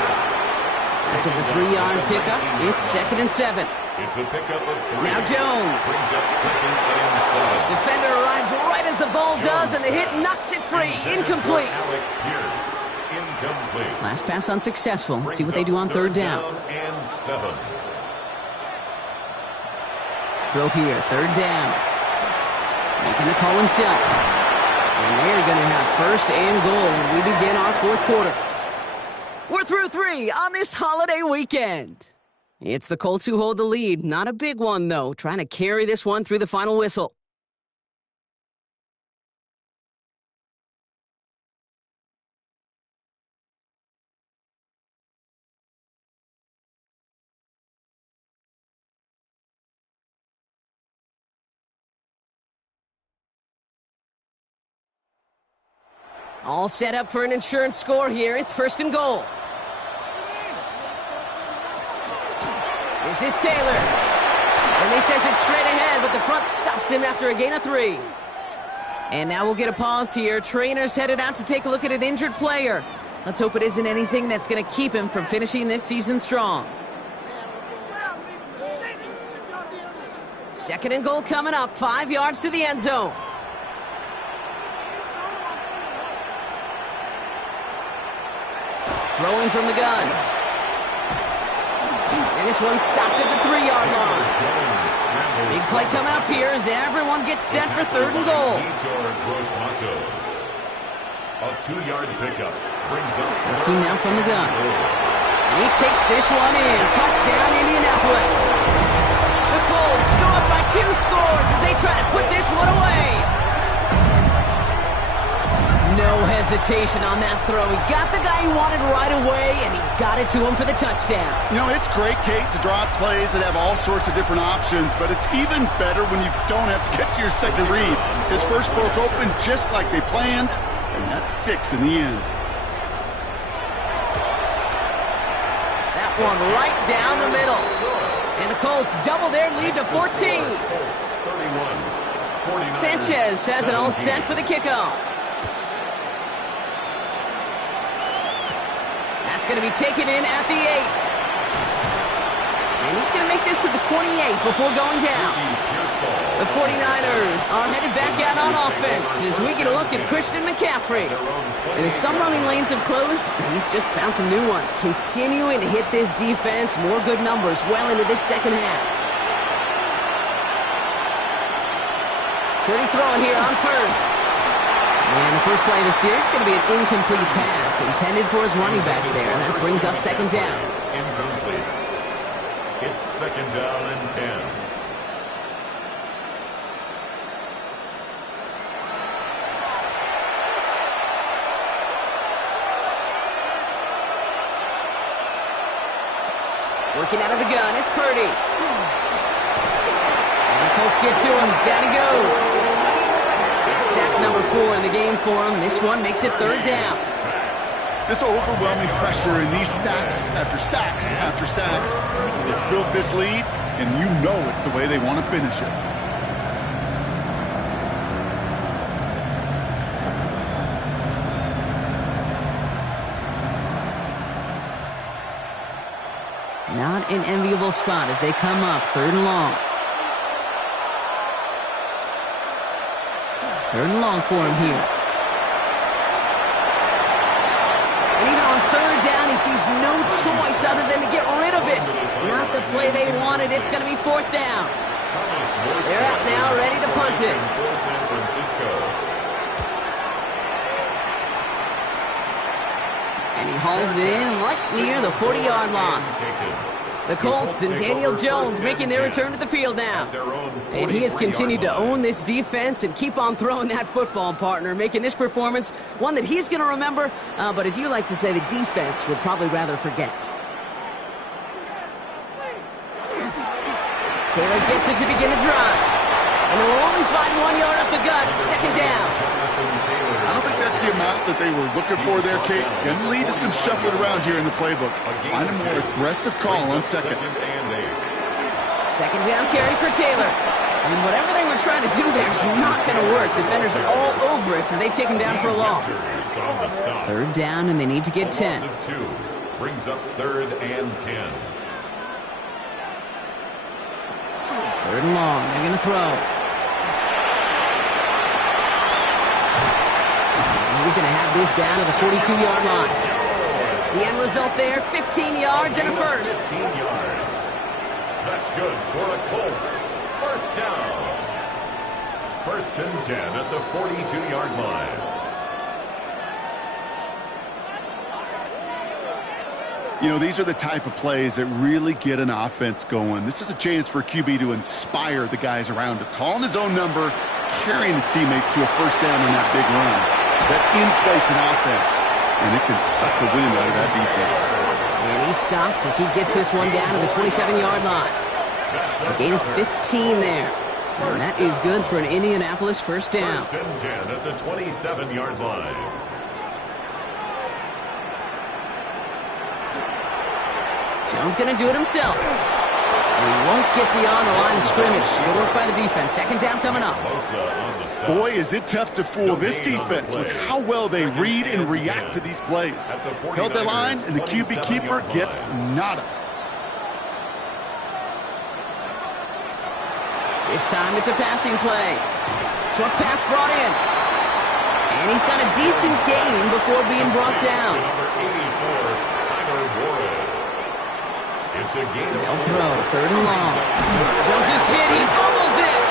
After the 3-yard pickup, it's second and 7. It's a pickup of 3. Now Jones. Brings up second and 7. Defender arrives right as the ball does, and the hit knocks it free. Incomplete. Alec Pierce. Incomplete. Last pass unsuccessful. Let's see what they do on third down. And 7. Throw here, third down. Making the call himself. And they're going to have first and goal when we begin our fourth quarter. We're through 3 on this holiday weekend. It's the Colts who hold the lead. Not a big one, though. Trying to carry this one through the final whistle. All set up for an insurance score here. It's first and goal. This is Taylor. And they sent it straight ahead, but the front stops him after a gain of 3. And now we'll get a pause here. Trainers headed out to take a look at an injured player. Let's hope it isn't anything that's going to keep him from finishing this season strong. 2nd and goal coming up, 5 yards to the end zone. Throwing from the gun. And this one's stopped at the 3-yard line. Big play coming up here as everyone gets set for 3rd and goal. A 2-yard pickup brings up. Working now from the gun. And he takes this one in. Touchdown, Indianapolis. The Colts go up by 2 scores as they try to put this one away. No hesitation on that throw. He got the guy he wanted right away, and he got it to him for the touchdown. You know, it's great, Kate, to draw up plays that have all sorts of different options, but it's even better when you don't have to get to your second read. His first broke open just like they planned, and that's 6 in the end. That one right down the middle. And the Colts double their lead to 14. Sanchez has it all set for the kickoff. That's going to be taken in at the 8. And he's going to make this to the 28 before going down. The 49ers are headed back out on offense as we get a look at Christian McCaffrey. And as some running lanes have closed, he's just found some new ones, continuing to hit this defense. More good numbers well into this second half. Pretty throwing here on first. And the first play of the series is going to be an incomplete pass intended for his running back there. And that brings up 2nd down. Incomplete. It's 2nd down and 10. Working out of the gun, it's Purdy. And the Colts get to him. Down he goes. It's sack number 4 in the game for him. This one makes it 3rd down. This overwhelming pressure and these sacks after sacks after sacks, it's built this lead, and you know it's the way they want to finish it. Not an enviable spot as they come up 3rd and long. 3rd and long for him here. And even on 3rd down, he sees no choice other than to get rid of it. Not the play they wanted. It's going to be 4th down. They're out now, ready to punt it. And he hauls it in right near the 40-yard line. The Colts and Daniel Jones making their return to the field now. And he has continued to own this defense and keep on throwing that football, partner, making this performance one that he's going to remember, but as you like to say, the defense would probably rather forget. Taylor gets it to begin the drive. And they'll only find 1 yard up the gut, 2nd down. I don't think that's the amount that they were looking for there, Kate. Going to lead to some shuffling around here in the playbook. Find a more aggressive call on 2nd. 2nd down carry for Taylor. And whatever they were trying to do there is not going to work. Defenders are all over it as they take him down for a loss. 3rd down, and they need to get 10. Brings up 3rd and 10. 3rd and long. They're going to throw. He's going to have this down to the 42-yard line. The end result there, 15 yards and a first. 15 yards. That's good for a Colts. 1st down. 1st and 10 at the 42-yard line. You know, these are the type of plays that really get an offense going. This is a chance for QB to inspire the guys around him. Calling his own number, carrying his teammates to a 1st down on that big run. That inflates an offense, and it can suck the wind out of that defense. And he's stopped as he gets this one down to the 27-yard line. A gain of 15 there. And that is good for an Indianapolis 1st down. 1st and 10 at the 27-yard line. Jones going to do it himself. He won't get beyond the line of scrimmage. Good work by the defense. Second down coming up. Boy, is it tough to fool this defense with how well they read and react to these plays. Held the line, and the QB keeper gets nada. This time it's a passing play. Short pass brought in. And he's got a decent gain before being brought down. They'll throw, third and long. Jones is hit, he fumbles it!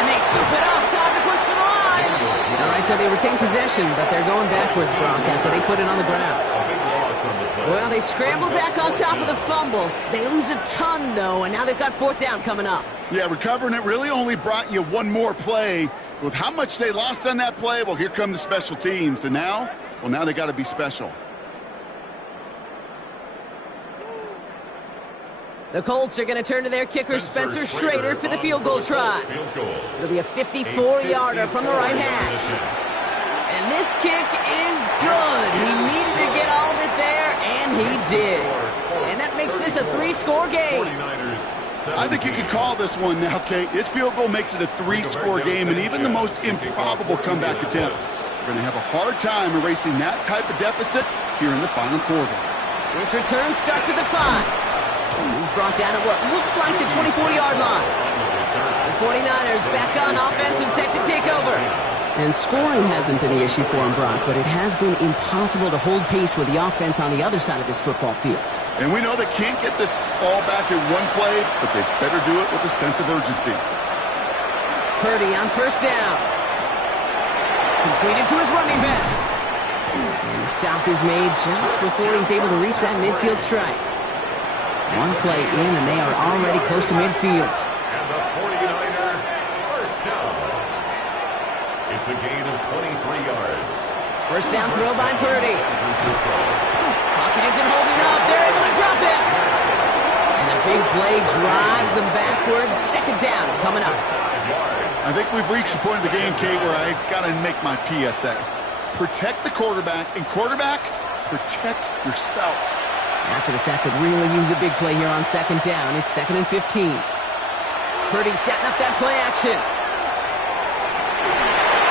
And they scoop it up, time to push for the line! All right, so they retain possession, but they're going backwards, Brock, after they put it on the ground. Well, they scrambled back on top of the fumble. They lose a ton, though, and now they've got fourth down coming up. Yeah, recovering it really only brought you one more play. With how much they lost on that play, well, here come the special teams. And now, well, now they got to be special. The Colts are going to turn to their kicker, Spencer Schrader, for the field goal try. It'll be a 54-yarder from the right hash. And this kick is good. He needed to get all of it there, and he did. And that makes this a 3-score game. I think you can call this one now, Kate. This field goal makes it a 3-score game, and even the most improbable comeback attempts are going to have a hard time erasing that type of deficit here in the final quarter. This return starts at the 5. He's brought down at what looks like the 24-yard line. The 49ers back on offense and set to take over. And scoring hasn't been the issue for him, Brock, but it has been impossible to hold pace with the offense on the other side of this football field. And we know they can't get this all back in one play, but they better do it with a sense of urgency. Purdy on first down. Completed to his running back. And the stop is made just before he's able to reach that midfield strike. One play in, and they are already close to midfield. And the 49er first down. It's a gain of 23 yards. First down throw by Purdy. Pocket isn't holding up. They're able to drop it. And the big play drives them backwards. Second down coming up. I think we've reached the point of the game, Kate, where I got to make my PSA. Protect the quarterback, and quarterback, protect yourself. After the sack could really use a big play here on second down. It's 2nd and 15. Purdy setting up that play action.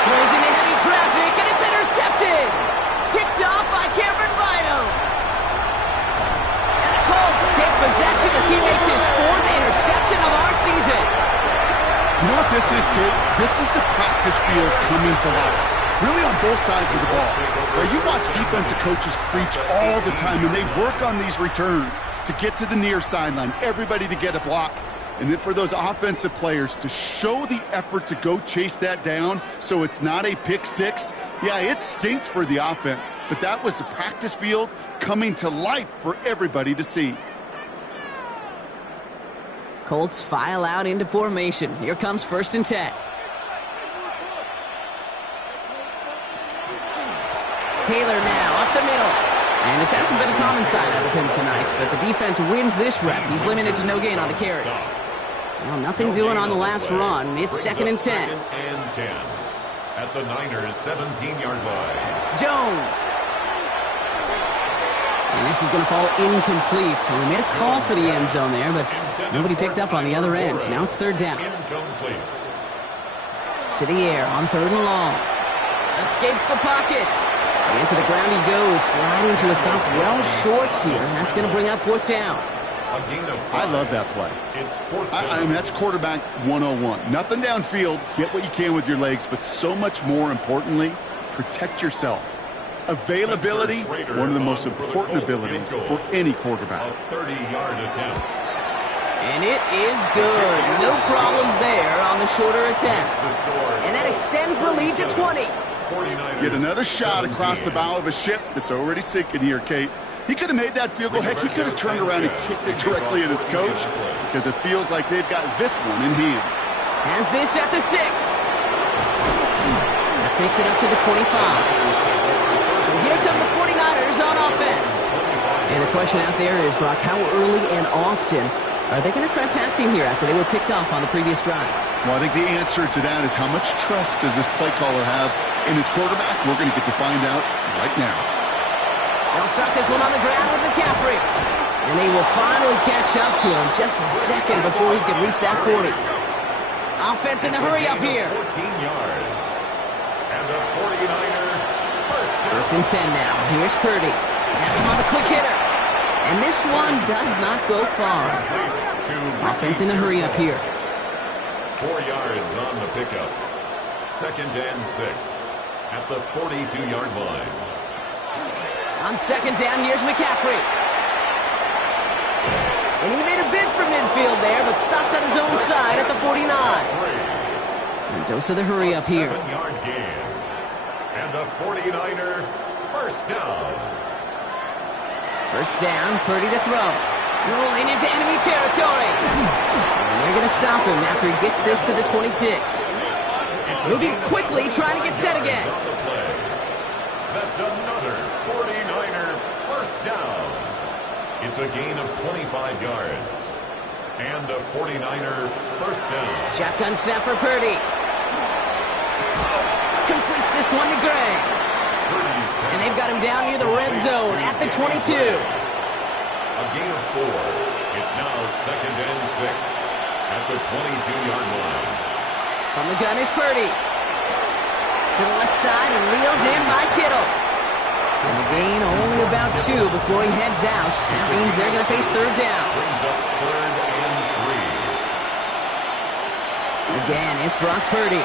Throws into heavy traffic, and it's intercepted. Picked off by Cameron Bynum. And the Colts take possession as he makes his 4th interception of our season. You know what this is, Kate? This is the practice field coming to life. Really on both sides of the ball. Where you watch defensive coaches preach all the time, and they work on these returns to get to the near sideline, everybody to get a block. And then for those offensive players to show the effort to go chase that down so it's not a pick six. Yeah, it stinks for the offense, but that was the practice field coming to life for everybody to see. Colts file out into formation. Here comes 1st and 10. Taylor now up the middle. And this hasn't been a common side out of him tonight, but the defense wins this rep. He's limited to no gain on the carry. Well, nothing doing on the last run. It's 2nd and 10. 2nd and 10 at the Niners' 17-yard line. Jones. And this is going to fall incomplete. Well, they made a call for the end zone there, but nobody picked up on the other end. Now it's 3rd down. Incomplete. To the air on 3rd and long. Escapes the pocket. Into the ground he goes, sliding to a stop well short here. And that's going to bring up 4th down. A gain of 5. I love that play. It's 4th I mean, that's quarterback 101. Nothing downfield, get what you can with your legs, but so much more importantly, protect yourself. Availability, one of the most important abilities for any quarterback. A 30-yard attempt. And it is good. No problems there on the shorter attempt. And that extends the lead to 20. Get another shot across the bow of a ship that's already sinking here, Kate. He could have made that field goal. Heck, he could have turned around and kicked it directly at his coach because it feels like they've got this one in hand. Has this at the 6. This makes it up to the 25. So here come the 49ers on offense. And the question out there is, Brock, how early and often are they going to try passing here after they were picked off on the previous drive? Well, I think the answer to that is how much trust does this play caller have in his quarterback? We're going to get to find out right now. They'll start this one on the ground with McCaffrey. And they will finally catch up to him just a second before he can reach that 40. Offense in the hurry up here. 14 yards. And the 49er First and 10 now. Here's Purdy. That's him on the quick hitter. And this one does not go far. Offense in the hurry up here. 4 yards on the pickup. 2nd and 6 at the 42-yard line. On 2nd down, here's McCaffrey. And he made a bid for midfield there, but stopped on his own side at the 49. And dose of the hurry up here. 7-yard gain. And the 49er first down. First down, Purdy to throw. Rolling into enemy territory. And they're going to stop him after he gets this to the 26. Moving quickly, trying to get set again. On the play. That's another 49er first down. It's a gain of 25 yards. And a 49er first down. Shotgun snap for Purdy. Completes this one to Gray. And they've got him down near the red zone at the 22. A gain of 4. It's now 2nd and 6 at the 22-yard line. From the gun is Purdy. To the left side and reeled in by Kittle. And the gain only about 2 before he heads out. That means they're going to face third down. Brings up 3rd and 3. Again, it's Brock Purdy.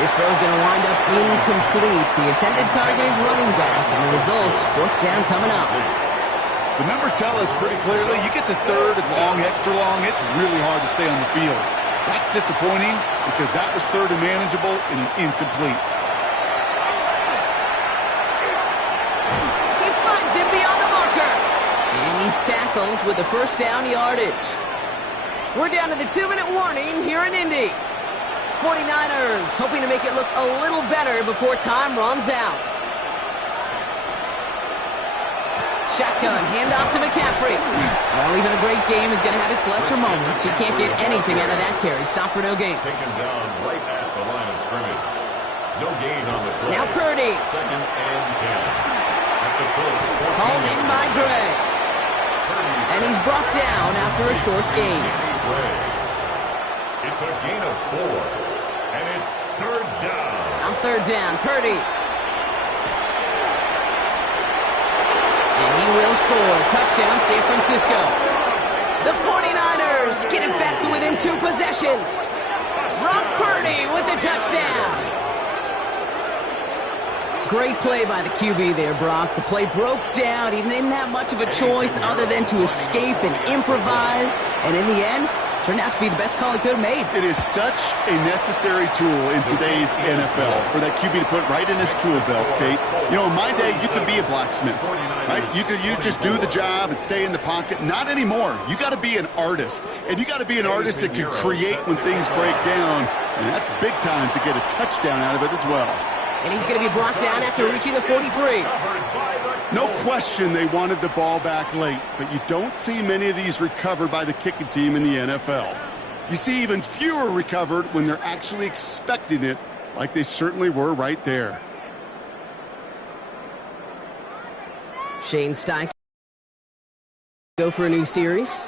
This throw's going to wind up incomplete. The intended target is running back, and the results, 4th down coming up. The numbers tell us pretty clearly, you get to 3rd and long, extra long, it's really hard to stay on the field. That's disappointing because that was 3rd and manageable and an incomplete. He finds him beyond the marker. And he's tackled with the first down yardage. We're down to the 2-minute warning here in Indy. 49ers hoping to make it look a little better before time runs out. Shotgun, handoff to McCaffrey. Well, even a great game is going to have its lesser moments. You can't get anything out of that carry. Stop for no gain. Taken down right at the line of scrimmage. No gain on the play. Now Purdy. 2nd and 10. At the Colts, 14. Called in by Gray. And he's brought down after a short gain. It's a gain of 4. And it's 3rd down. On 3rd down, Purdy. And he will score. Touchdown, San Francisco. The 49ers get it back to within 2 possessions. Brock Purdy with the touchdown. Great play by the QB there, Brock. The play broke down. He didn't have much of a choice other than to escape and improvise. And in the end, turned out to be the best call he could have made. It is such a necessary tool in today's NFL for that QB to put right in his tool belt, Kate. You know, in my day, you could be a blacksmith, right? You just do the job and stay in the pocket. Not anymore. You got to be an artist, and you got to be an artist that can create when things break down. And that's big time to get a touchdown out of it as well. And he's going to be brought down after reaching the 43. No question they wanted the ball back late, but you don't see many of these recovered by the kicking team in the NFL. You see even fewer recovered when they're actually expecting it, like they certainly were right there. Shane Steichen go for a new series.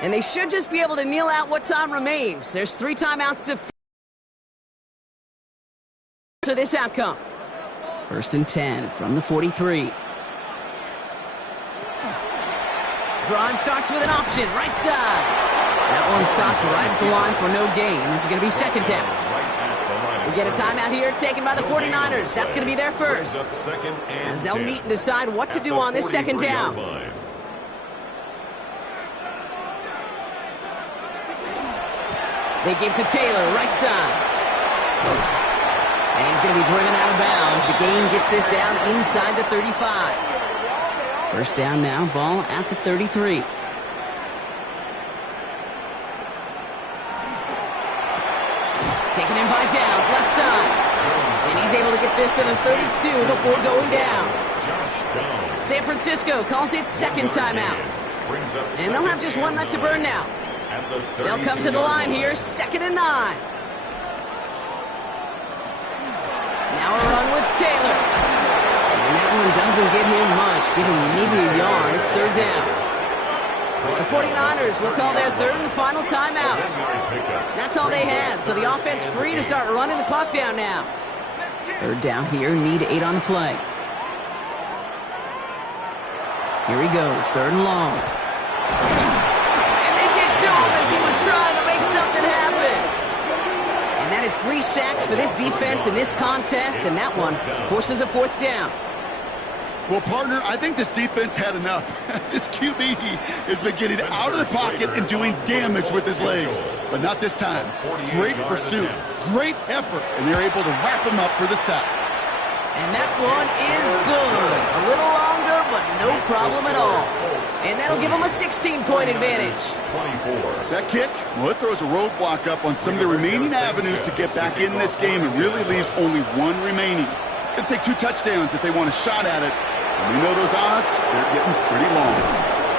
And they should just be able to kneel out what time remains. There's 3 timeouts to this outcome. 1st and 10 from the 43. Drive starts with an option, right side. That one stopped right at the line for no gain. This is going to be 2nd down. We get a timeout here taken by the 49ers. That's going to be their first. As they'll meet and decide what to do on this 2nd down. They give to Taylor, right side. And he's going to be driven out of bounds. The gain gets this down inside the 35. First down now, ball at the 33. Taken in by Downs, left side. And he's able to get this to the 32 before going down. San Francisco calls it 2nd timeout. And they'll have just 1 left to burn now. They'll come to the line here, 2nd and 9. Now a run with Taylor. And that one doesn't get him much. Give him maybe a yard. It's 3rd down. The 49ers will call their third and final timeout. That's all they had, so the offense free to start running the clock down now. Third down here, need 8 on the play. Here he goes, third and long. And they get to him as he was trying to make something happen. And that is 3 sacks for this defense in this contest, and that one forces a fourth down. Well, partner, I think this defense had enough. This QB has been getting out of the pocket and doing damage with his legs, but not this time. Great pursuit, great effort, and they're able to wrap him up for the sack. And that one is good. A little longer, but no problem at all. And that'll give them a 16-point advantage. That kick, well, it throws a roadblock up on some of the remaining avenues to get back in this game and really leaves only one remaining. It's going to take 2 touchdowns if they want a shot at it. And we know those odds, they're getting pretty long.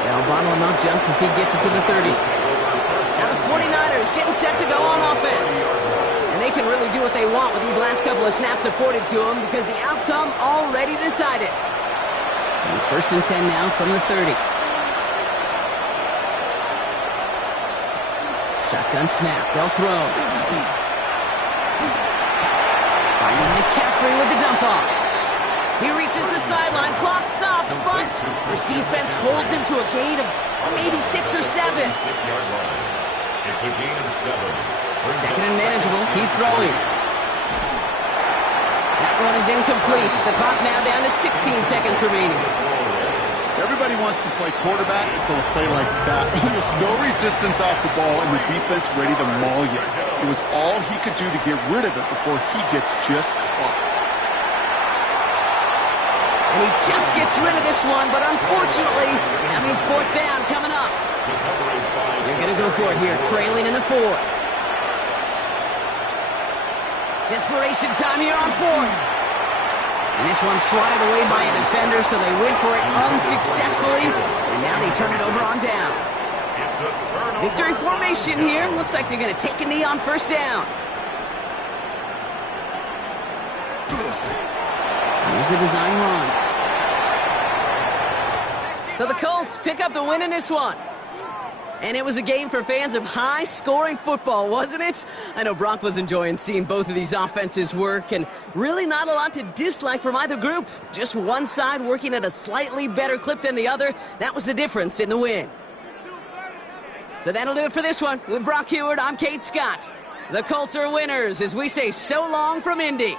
They'll bottle him up just as he gets it to the 30. Now the 49ers getting set to go on offense. And they can really do what they want with these last couple of snaps afforded to them because the outcome already decided. So first and 10 now from the 30. Shotgun snap. They'll throw. Finding McCaffrey with the dump off. He reaches the sideline. Clock stops, but the defense holds him to a gain of maybe 6 or 7. It's a gain of 7. Second and manageable. He's throwing. That one is incomplete. The clock now down to 16 seconds remaining. Everybody wants to play quarterback until a play like that. Almost no resistance off the ball and the defense ready to maul you. It was all he could do to get rid of it before he gets just clocked. And he just gets rid of this one, but unfortunately, that means fourth down coming up. They're going to go for it here, trailing in the fourth. Desperation time here on fourth. And this one's swatted away by a defender, so they went for it unsuccessfully. And now they turn it over on downs. Victory formation here. Looks like they're going to take a knee on first down. Here's a design run. So the Colts pick up the win in this one. And it was a game for fans of high-scoring football, wasn't it? I know Brock was enjoying seeing both of these offenses work, and really not a lot to dislike from either group. Just one side working at a slightly better clip than the other. That was the difference in the win. So that'll do it for this one. With Brock Huard, I'm Kate Scott. The Colts are winners as we say so long from Indy.